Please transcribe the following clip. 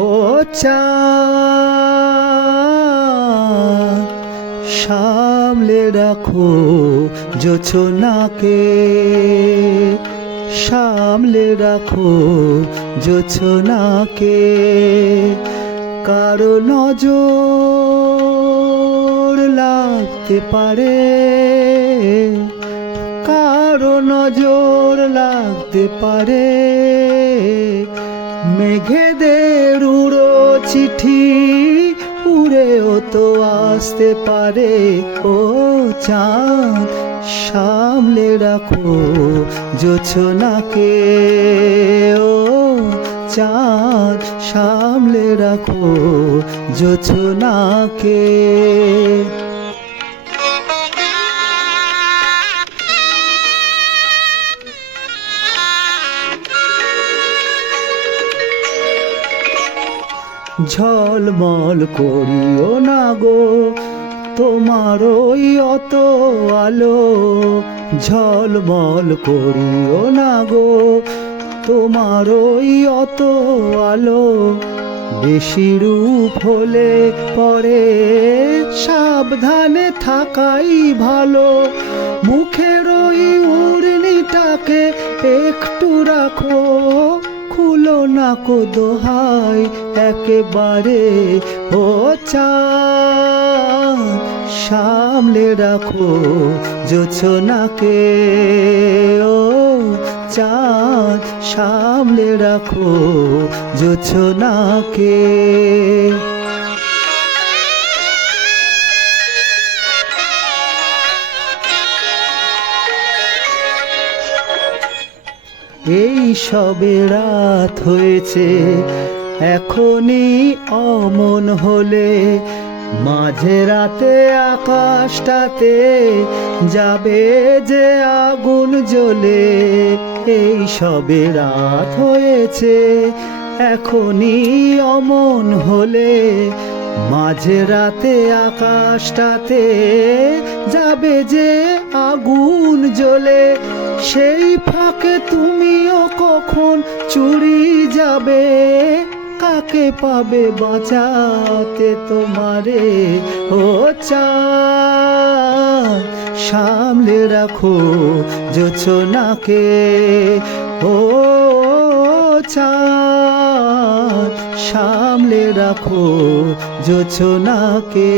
ও চাঁদ সামলে রাখো জোছনাকে, সামলে রাখো জোছনাকে। কারো নজর লাগতে পারে, কারো নজর লাগতে পারে। মেঘেদের উড়ো চিঠি উড়েও তো আসতে পারে। ও চাঁদ সামলে রাখো জোছনাকে, ও চাঁদ সামলে রাখো জোছনাকে। ঝলমল করিও না গো তোমার ওই অত আলো, ঝলমল করিও না গো তোমার ওই অত আলো। বেশি রূপ হলে পরে সাবধানে থাকাই ভালো। মুখের ওই উড়নিটাকে একটু রাখো, খুলো না কো দোহাই একেবারে। ও চাঁদ সামলে রাখো জোছনাকে, ও চাঁদ সামলে রাখো জোছনাকে। এই সবে রাত হয়েছে, এখনই অমন হলে মাঝে রাতে আকাশটাতে যাবে যে আগুন জ্বলে। এই সবে রাত হয়েছে, এখনই অমন হলে মাঝে রাতে আকাশটাতে যাবে যে আগুন জ্বলে। সেই ফাঁকে তুমিও কখন চুরি যাবে, কাকে পাবে বাঁচাতে তোমারে। ও চাঁদ সামলে রাখো জোছনাকে, ও চাঁদ সামলে রাখো জোছনাকে।